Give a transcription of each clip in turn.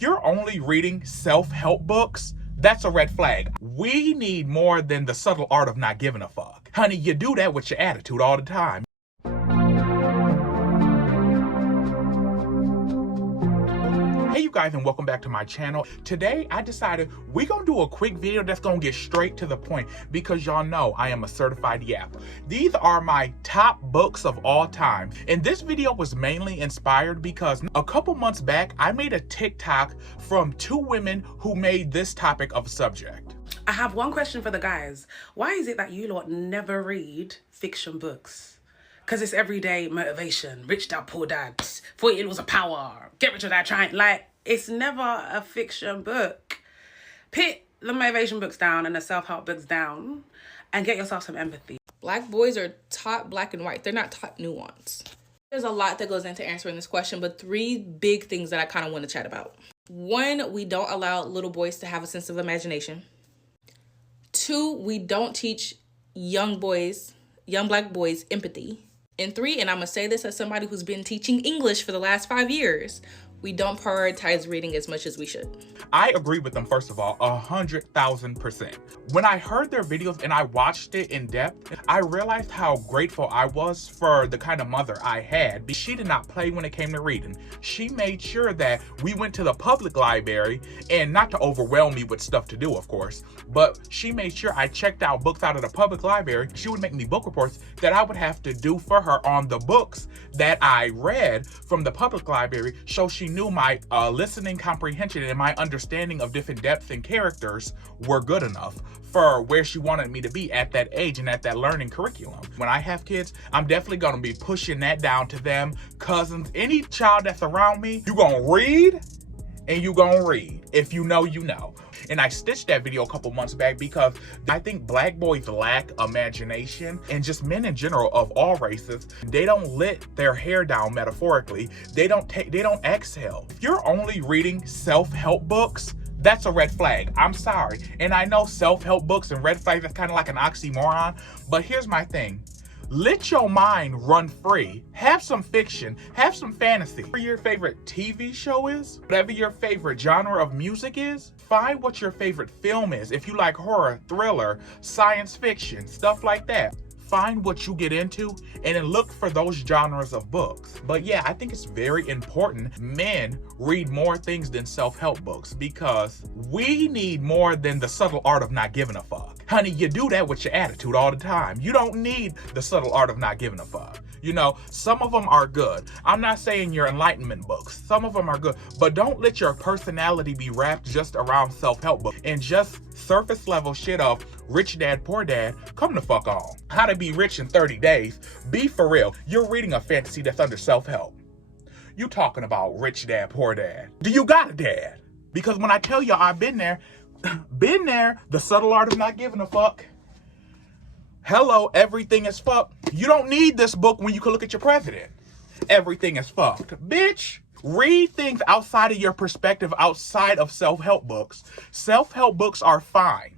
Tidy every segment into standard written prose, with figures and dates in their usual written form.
If you're only reading self-help books, that's a red flag. We need more than the subtle art of not giving a fuck. Honey, you do that with your attitude all the time. Hey you guys, and welcome back to my channel. Today I decided we're gonna do a quick video that's gonna get straight to the point because y'all know I am a certified yap. These are my top books of all time, and this video was mainly inspired because a couple months back I made a TikTok from two women who made this topic of a subject. I have one question for the guys. Why is it that you lot never read fiction books? Because it's everyday motivation, rich dad, poor dad, 40 was a power, get rich or die trying. Like, it's never a fiction book. Put the motivation books down and the self-help books down and get yourself some empathy. Black boys are taught black and white. They're not taught nuance. There's a lot that goes into answering this question, but three big things that I kind of want to chat about. One, we don't allow little boys to have a sense of imagination. Two, we don't teach young black boys empathy. And three, and I'm going to say this as somebody who's been teaching English for the last 5 years, we don't prioritize reading as much as we should. I agree with them, first of all, 100,000%. When I heard their videos and I watched it in depth, I realized how grateful I was for the kind of mother I had. She did not play when it came to reading. She made sure that we went to the public library, and not to overwhelm me with stuff to do, of course, but she made sure I checked out books out of the public library. She would make me book reports that I would have to do for her on the books that I read from the public library, so she knew my listening comprehension and my understanding of different depths and characters were good enough for where she wanted me to be at that age and at that learning curriculum. When I have kids, I'm definitely gonna be pushing that down to them, cousins, any child that's around me. You gonna read and you gonna read. If you know, you know. And I stitched that video a couple months back because I think black boys lack imagination, and just men in general of all races. They don't let their hair down metaphorically. They don't exhale. If you're only reading self-help books, that's a red flag. I'm sorry. And I know self-help books and red flags, that's kind of like an oxymoron, but here's my thing. Let your mind run free. Have some fiction, have some fantasy. Whatever your favorite TV show is, whatever your favorite genre of music is, find what your favorite film is. If you like horror, thriller, science fiction, stuff like that. Find what you get into and then look for those genres of books. But yeah, I think it's very important men read more things than self-help books because we need more than the subtle art of not giving a fuck. Honey, you do that with your attitude all the time. You don't need the subtle art of not giving a fuck. You know, some of them are good. I'm not saying your enlightenment books. Some of them are good, but don't let your personality be wrapped just around self-help books and just surface level shit of rich dad, poor dad. Come the fuck on. How to be rich in 30 days. Be for real. You're reading a fantasy that's under self-help. You talking about rich dad, poor dad. Do you got a dad? Because when I tell y'all I've been there, the subtle art of not giving a fuck. Hello, everything is fucked. You don't need this book when you can look at your president. Everything is fucked. Bitch, read things outside of your perspective, outside of self-help books. Self-help books are fine.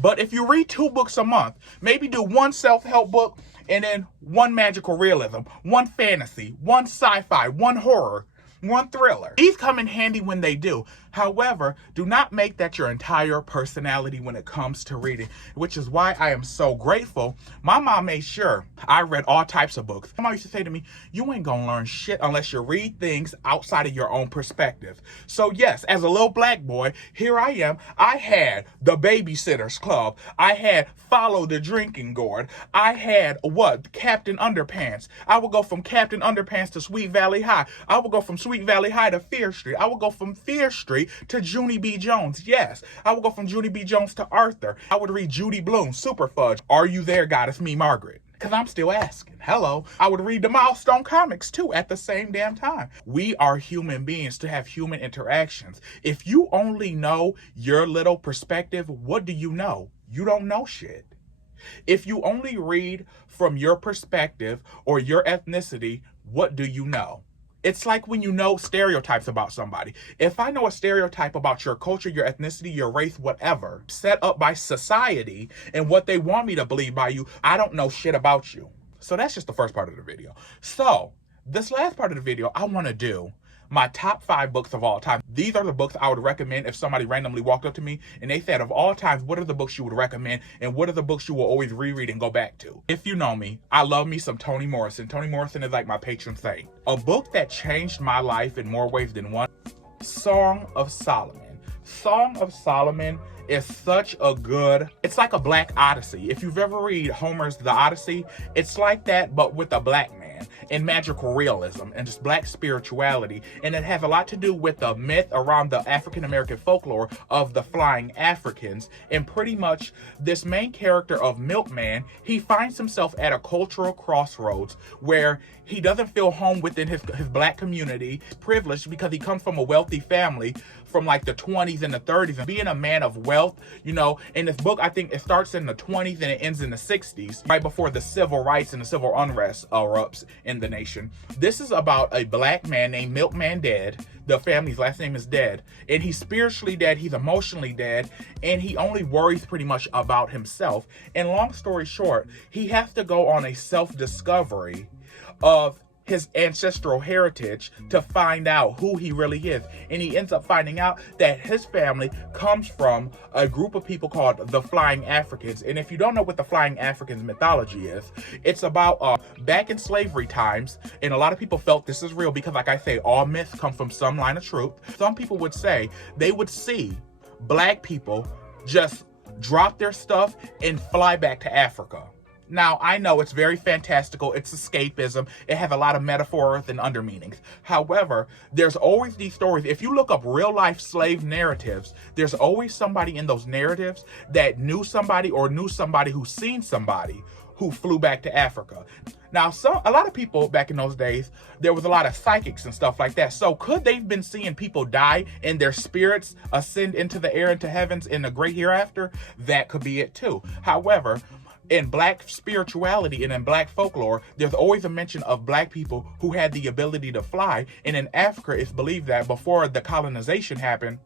But if you read 2 books a month, maybe do 1 self-help book and then 1 magical realism, 1 fantasy, 1 sci-fi, 1 horror, 1 thriller. These come in handy when they do. However, do not make that your entire personality when it comes to reading, which is why I am so grateful. My mom made sure I read all types of books. My mom used to say to me, you ain't gonna learn shit unless you read things outside of your own perspective. So yes, as a little black boy, here I am. I had The Babysitter's Club. I had Follow the Drinking Gourd. I had Captain Underpants. I would go from Captain Underpants to Sweet Valley High. I would go from Sweet Valley High to Fear Street. I would go from Fear Street to Junie B. Jones. Yes, I would go from Junie B. Jones to Arthur. I would read Judy Blume, Super Fudge, Are You There, Goddess, Me, Margaret? Because I'm still asking. Hello. I would read the Milestone comics too at the same damn time. We are human beings to have human interactions. If you only know your little perspective, what do you know? You don't know shit. If you only read from your perspective or your ethnicity, what do you know? It's like when you know stereotypes about somebody. If I know a stereotype about your culture, your ethnicity, your race, whatever, set up by society and what they want me to believe by you, I don't know shit about you. So that's just the first part of the video. So this last part of the video, I want to do my top 5 books of all time. These are the books I would recommend if somebody randomly walked up to me and they said, of all times, what are the books you would recommend and what are the books you will always reread and go back to? If you know me, I love me some Toni Morrison. Toni Morrison is like my patron saint. A book that changed my life in more ways than one, Song of Solomon. Song of Solomon is such a good, it's like a Black Odyssey. If you've ever read Homer's The Odyssey, it's like that, but with a black man and magical realism and just black spirituality. And it has a lot to do with the myth around the African-American folklore of the Flying Africans. And pretty much this main character of Milkman, he finds himself at a cultural crossroads where he doesn't feel home within his black community. He's privileged because he comes from a wealthy family from like the 20s and the 30s, and being a man of wealth, you know. In this book, I think it starts in the 20s and it ends in the 60s, right before the civil rights and the civil unrest erupts in the nation. This is about a black man named Milkman Dead. The family's last name is Dead, and he's spiritually dead, he's emotionally dead, and he only worries pretty much about himself. And long story short, he has to go on a self-discovery of his ancestral heritage to find out who he really is. And he ends up finding out that his family comes from a group of people called the Flying Africans. And if you don't know what the Flying Africans mythology is, it's about back in slavery times, and a lot of people felt this is real because, like I say, all myths come from some line of truth. Some people would say they would see black people just drop their stuff and fly back to Africa. Now, I know it's very fantastical, it's escapism, it has a lot of metaphors and undermeanings. However, there's always these stories. If you look up real life slave narratives, there's always somebody in those narratives that knew somebody or knew somebody who's seen somebody who flew back to Africa. Now, a lot of people back in those days, there was a lot of psychics and stuff like that. So could they've been seeing people die and their spirits ascend into the air, into heavens in the great hereafter? That could be it too. However, in black spirituality and in black folklore, there's always a mention of black people who had the ability to fly. And in Africa, it's believed that before the colonization happened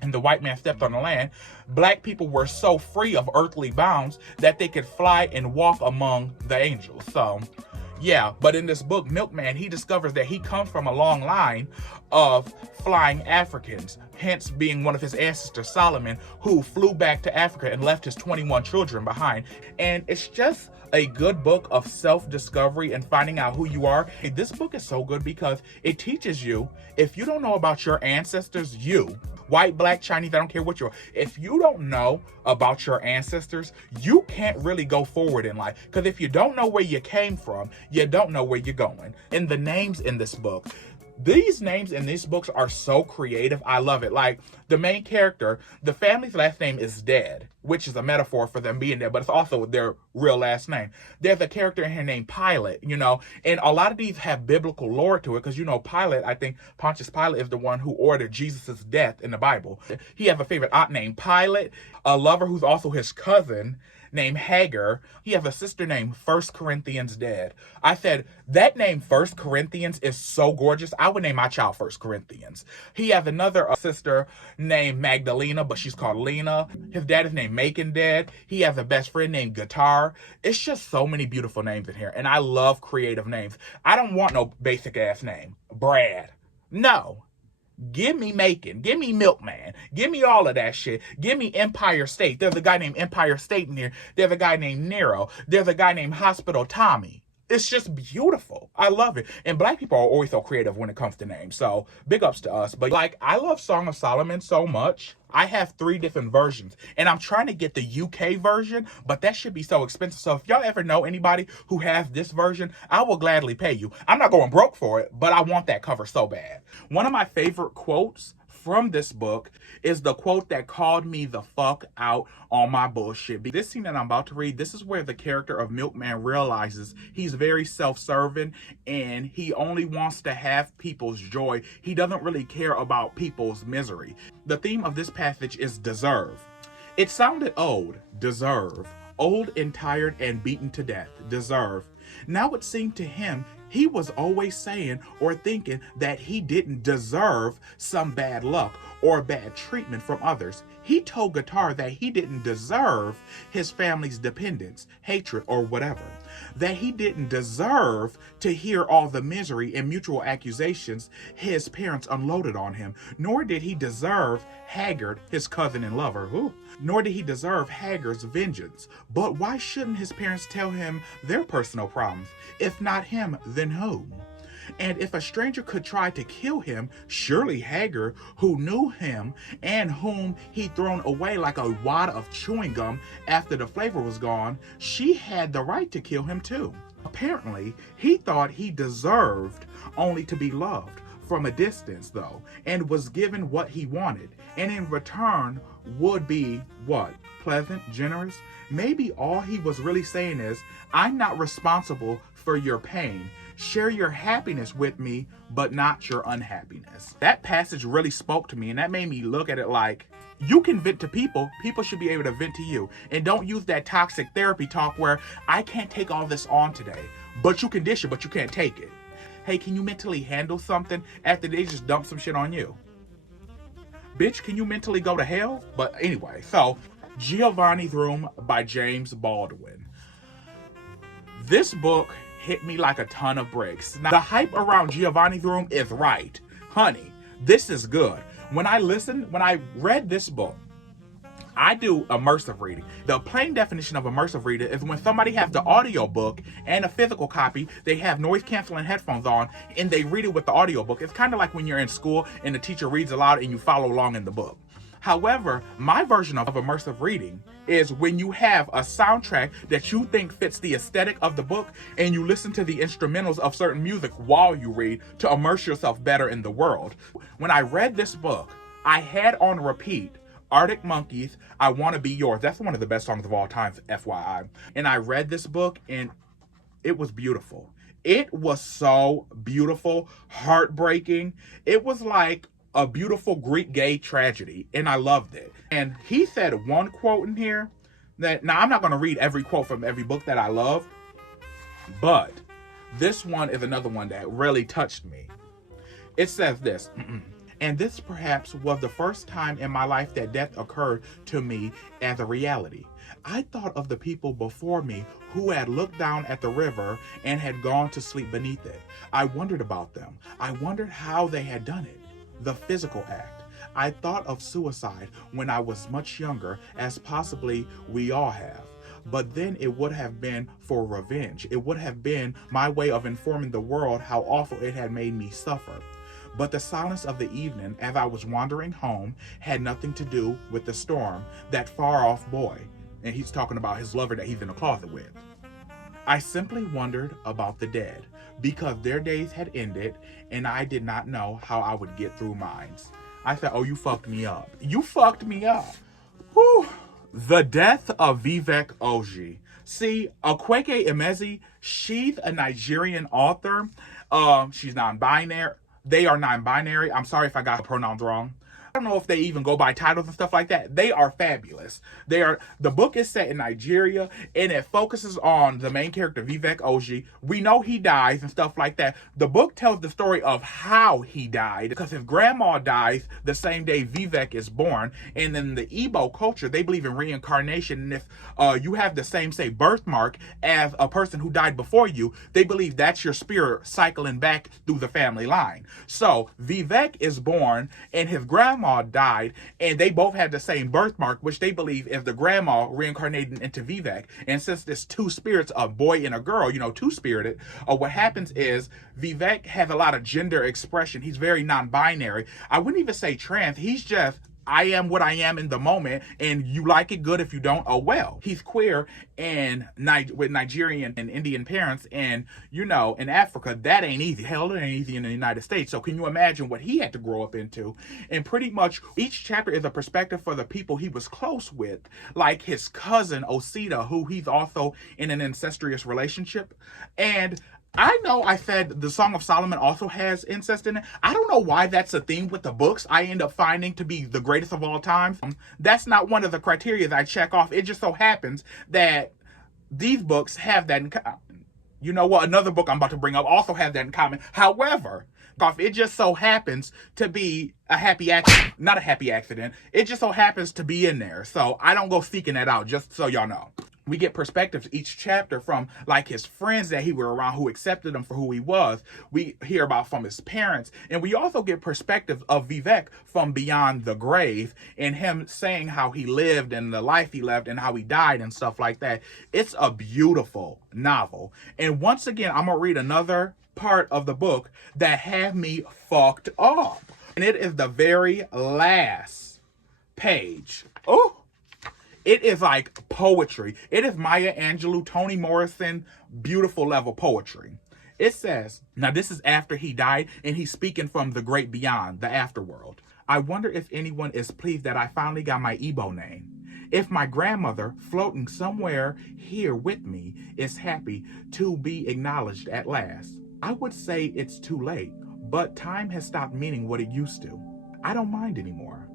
and the white man stepped on the land, black people were so free of earthly bounds that they could fly and walk among the angels. So, yeah, but in this book, Milkman, he discovers that he comes from a long line of flying Africans, hence being one of his ancestors, Solomon, who flew back to Africa and left his 21 children behind. And it's just a good book of self-discovery and finding out who you are. Hey, this book is so good because it teaches you, if you don't know about your ancestors, white, black, Chinese, I don't care what you are. If you don't know about your ancestors, you can't really go forward in life. Because if you don't know where you came from, you don't know where you're going. And the names in this book, these names in these books are so creative. I love it. Like the main character, the family's last name is Dead, which is a metaphor for them being dead, but it's also their real last name. There's a character in here named Pilate, you know, and a lot of these have biblical lore to it because, you know, Pilate, I think Pontius Pilate is the one who ordered Jesus' death in the Bible. He has a favorite aunt named Pilate, a lover who's also his cousin named Hagar. He has a sister named 1 Corinthians Dead. I said, that name 1 Corinthians is so gorgeous. I would name my child 1 Corinthians. He has another sister named Magdalena, but she's called Lena. His dad is named Macon Dead. He has a best friend named Guitar. It's just so many beautiful names in here, and I love creative names. I don't want no basic ass name. Brad. No. Give me Macon. Give me Milkman. Give me all of that shit. Give me Empire State. There's a guy named Empire State in here. There's a guy named Nero. There's a guy named Hospital Tommy. It's just beautiful. I love it. And black people are always so creative when it comes to names. So big ups to us. But like, I love Song of Solomon so much. I have 3 different versions. And I'm trying to get the UK version, but that should be so expensive. So if y'all ever know anybody who has this version, I will gladly pay you. I'm not going broke for it, but I want that cover so bad. One of my favorite quotes from this book is the quote that called me the fuck out on my bullshit. This scene that I'm about to read, this is where the character of Milkman realizes he's very self-serving and he only wants to have people's joy. He doesn't really care about people's misery. The theme of this passage is deserve. It sounded old, deserve. Old and tired and beaten to death, deserve. Now it seemed to him He was always saying or thinking that he didn't deserve some bad luck or bad treatment from others. He told Guitar that he didn't deserve his family's dependence, hatred, or whatever. That he didn't deserve to hear all the misery and mutual accusations his parents unloaded on him. Nor did he deserve Haggard, his cousin and lover. Nor did he deserve Haggard's vengeance. But why shouldn't his parents tell him their personal problems? If not him, then who? And if a stranger could try to kill him, surely Haggard, who knew him and whom he'd thrown away like a wad of chewing gum after the flavor was gone, she had the right to kill him too. Apparently, he thought he deserved only to be loved from a distance, though, and was given what he wanted, and in return would be what? Pleasant, generous? Maybe all he was really saying is, I'm not responsible for your pain. Share your happiness with me, but not your unhappiness. That passage really spoke to me, and that made me look at it like, you can vent to people, people should be able to vent to you. And don't use that toxic therapy talk where I can't take all this on today, but you can dish it, but you can't take it. Hey, can you mentally handle something after they just dump some shit on you? Bitch, can you mentally go to hell? But anyway, so Giovanni's Room by James Baldwin. This book hit me like a ton of bricks. Now, the hype around Giovanni's Room is right. Honey, this is good. When I read this book, I do immersive reading. The plain definition of immersive reading is when somebody has the audio book and a physical copy, they have noise canceling headphones on, and they read it with the audio book. It's kind of like when you're in school and the teacher reads aloud and you follow along in the book. However, my version of immersive reading is when you have a soundtrack that you think fits the aesthetic of the book and you listen to the instrumentals of certain music while you read to immerse yourself better in the world. When I read this book, I had on repeat Arctic Monkeys, I Want to Be Yours. That's one of the best songs of all time, FYI. And I read this book and it was beautiful. It was so beautiful, heartbreaking. It was like a beautiful Greek gay tragedy, and I loved it. And he said one quote in here that, now I'm not going to read every quote from every book that I love, but this one is another one that really touched me. It says this, and this perhaps was the first time in my life that death occurred to me as a reality. I thought of the people before me who had looked down at the river and had gone to sleep beneath it. I wondered about them. I wondered how they had done it. The physical act. I thought of suicide when I was much younger, as possibly we all have. But then it would have been for revenge. It would have been my way of informing the world how awful it had made me suffer. But the silence of the evening, as I was wandering home, had nothing to do with the storm, that far-off boy. And he's talking about his lover that he's in a closet with. I simply wondered about the dead, because their days had ended, and I did not know how I would get through mine. I said, oh, you fucked me up. You fucked me up. Whew. The Death of Vivek Oji. See, Akweke Emezi, she's a Nigerian author. She's non-binary. They are non-binary. I'm sorry if I got the pronouns wrong. I don't know if they even go by titles and stuff like that. They are fabulous. The book is set in Nigeria, and it focuses on the main character, Vivek Oji. We know he dies and stuff like that. The book tells the story of how he died, because his grandma dies the same day Vivek is born. And in the Igbo culture, they believe in reincarnation. And if you have the same, say, birthmark as a person who died before you, they believe that's your spirit cycling back through the family line. So Vivek is born, and his grandma died, and they both had the same birthmark, which they believe is the grandma reincarnating into Vivek. And since there's two spirits, a boy and a girl, two-spirited, what happens is Vivek has a lot of gender expression. He's very non-binary. I wouldn't even say trans. He's just, I am what I am in the moment, and you like it, good. If you don't, oh well. He's queer and with Nigerian and Indian parents, and in Africa, that ain't easy. Hell, it ain't easy in the United States. So can you imagine what he had to grow up into? And pretty much each chapter is a perspective for the people he was close with, like his cousin Osita, who he's also in an incestuous relationship. And I know I said the Song of Solomon also has incest in it. I don't know why that's a theme with the books I end up finding to be the greatest of all time. That's not one of the criteria that I check off. It just so happens that these books have that. You know what? Another book I'm about to bring up also has that in common. However, it just so happens to be a happy accident. Not a happy accident. It just so happens to be in there. So I don't go seeking that out, just so y'all know. We get perspectives each chapter from like his friends that he were around who accepted him for who he was. We hear about from his parents. And we also get perspectives of Vivek from beyond the grave and him saying how he lived and the life he lived and how he died and stuff like that. It's a beautiful novel. And once again, I'm going to read another part of the book that had me fucked up. And it is the very last page. Oh, it is like poetry. It is Maya Angelou, Toni Morrison, beautiful level poetry. It says, now this is after he died and he's speaking from the great beyond, the afterworld. I wonder if anyone is pleased that I finally got my Igbo name. If my grandmother, floating somewhere here with me, is happy to be acknowledged at last. I would say it's too late, but time has stopped meaning what it used to. I don't mind anymore.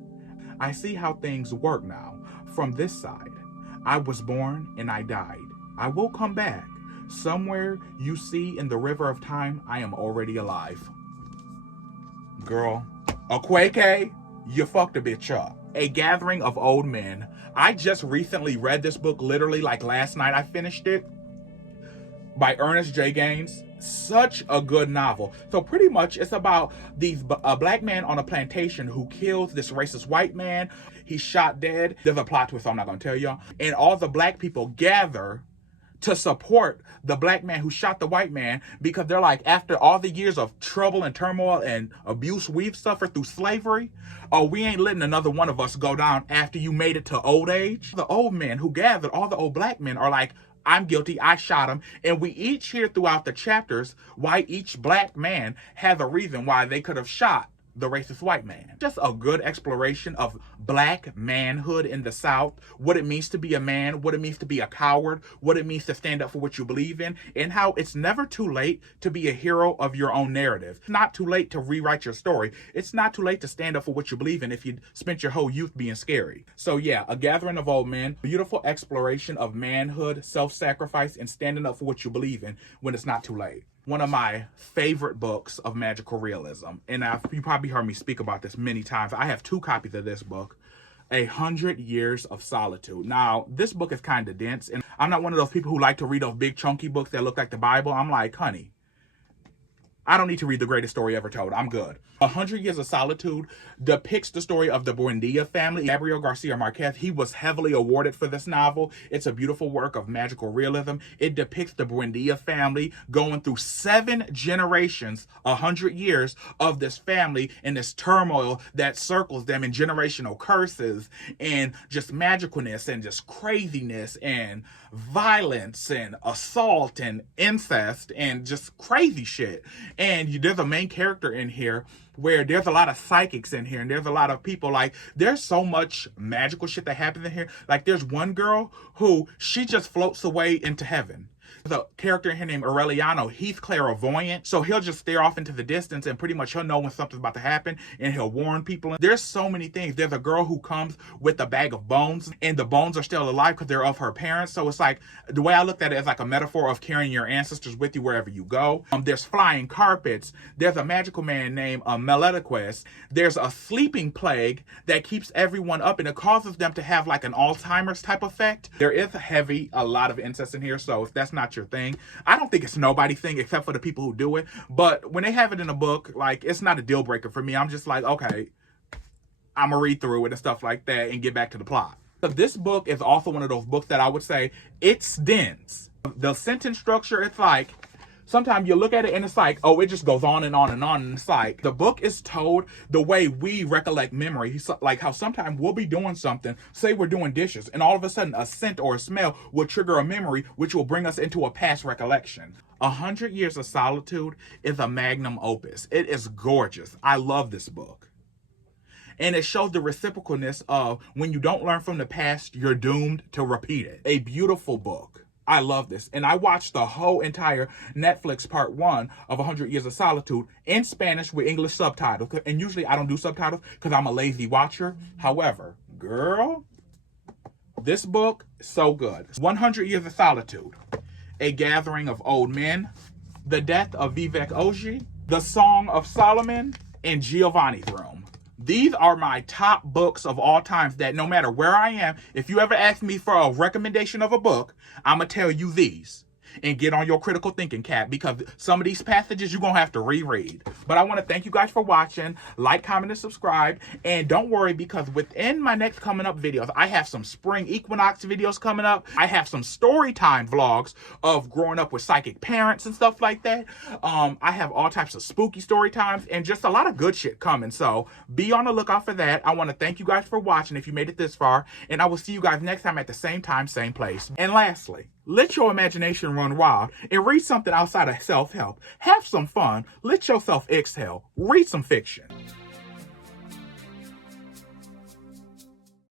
I see how things work now. From this side, I was born and I died. I will come back. Somewhere you see in the river of time, I am already alive. Girl, Okweke, you fucked a bitch up. A Gathering of Old Men. I just recently read this book, literally like last night I finished it, by Ernest J. Gaines. Such a good novel. So pretty much it's about a black man on a plantation who kills this racist white man. He's shot dead. There's a plot twist I'm not going to tell y'all. And all the black people gather to support the black man who shot the white man because they're like, after all the years of trouble and turmoil and abuse we've suffered through slavery, oh, we ain't letting another one of us go down after you made it to old age. The old men who gathered, all the old black men are like, I'm guilty, I shot him. And we each hear throughout the chapters why each black man has a reason why they could have shot the racist white man. Just a good exploration of black manhood in the South, what it means to be a man, what it means to be a coward, what it means to stand up for what you believe in, and how it's never too late to be a hero of your own narrative. It's not too late to rewrite your story. It's not too late to stand up for what you believe in if you spent your whole youth being scary. So yeah, A Gathering of Old Men, beautiful exploration of manhood, self-sacrifice, and standing up for what you believe in when it's not too late. One of my favorite books of magical realism. And you probably heard me speak about this many times. I have 2 copies of this book, 100 Years of Solitude. Now, this book is kind of dense, and I'm not one of those people who like to read those big chunky books that look like the Bible. I'm like, honey, I don't need to read the greatest story ever told. I'm good. 100 Years of Solitude depicts the story of the Buendia family. Gabriel Garcia Marquez, he was heavily awarded for this novel. It's a beautiful work of magical realism. It depicts the Buendia family going through 7 generations, 100 years of this family and this turmoil that circles them, and generational curses and just magicalness and just craziness and violence and assault and incest and just crazy shit. And there's a main character in here where there's a lot of psychics in here, and there's a lot of people, like, there's so much magical shit that happens in here. Like, there's one girl who, she just floats away into heaven. The character in here named Aureliano, he's clairvoyant, so he'll just stare off into the distance and pretty much he'll know when something's about to happen and he'll warn people. There's so many things. There's a girl who comes with a bag of bones, and the bones are still alive because they're of her parents. So it's like, the way I looked at it is like a metaphor of carrying your ancestors with you wherever you go. There's flying carpets. There's a magical man named Melodiquest. There's a sleeping plague that keeps everyone up, and it causes them to have like an Alzheimer's type effect. There is a lot of incest in here, so if that's not your thing, I don't think it's nobody's thing except for the people who do it. But when they have it in a book, like, it's not a deal breaker for me. I'm just like, okay, I'm gonna read through it and stuff like that and get back to the plot. But this book is also one of those books that I would say it's dense. The sentence structure, it's like, sometimes you look at it and it's like, oh, it just goes on and on and on. And it's like, the book is told the way we recollect memory. Like how sometimes we'll be doing something, say we're doing dishes, and all of a sudden a scent or a smell will trigger a memory, which will bring us into a past recollection. 100 Years of Solitude is a magnum opus. It is gorgeous. I love this book. And it shows the reciprocalness of when you don't learn from the past, you're doomed to repeat it. A beautiful book. I love this. And I watched the whole entire Netflix part 1 of 100 Years of Solitude in Spanish with English subtitles. And usually I don't do subtitles because I'm a lazy watcher. However, girl, this book, so good. 100 Years of Solitude A Gathering of Old Men, The Death of Vivek Oji, The Song of Solomon, and Giovanni's Room. These are my top books of all times that no matter where I am, if you ever ask me for a recommendation of a book, I'm going to tell you these. And get on your critical thinking cap, because some of these passages you're going to have to reread. But I want to thank you guys for watching. Like, comment, and subscribe. And don't worry, because within my next coming up videos, I have some spring equinox videos coming up. I have some story time vlogs of growing up with psychic parents and stuff like that. I have all types of spooky story times and just a lot of good shit coming. So be on the lookout for that. I want to thank you guys for watching if you made it this far. And I will see you guys next time at the same time, same place. And lastly, let your imagination run wild and read something outside of self-help. Have some fun. Let yourself exhale. Read some fiction.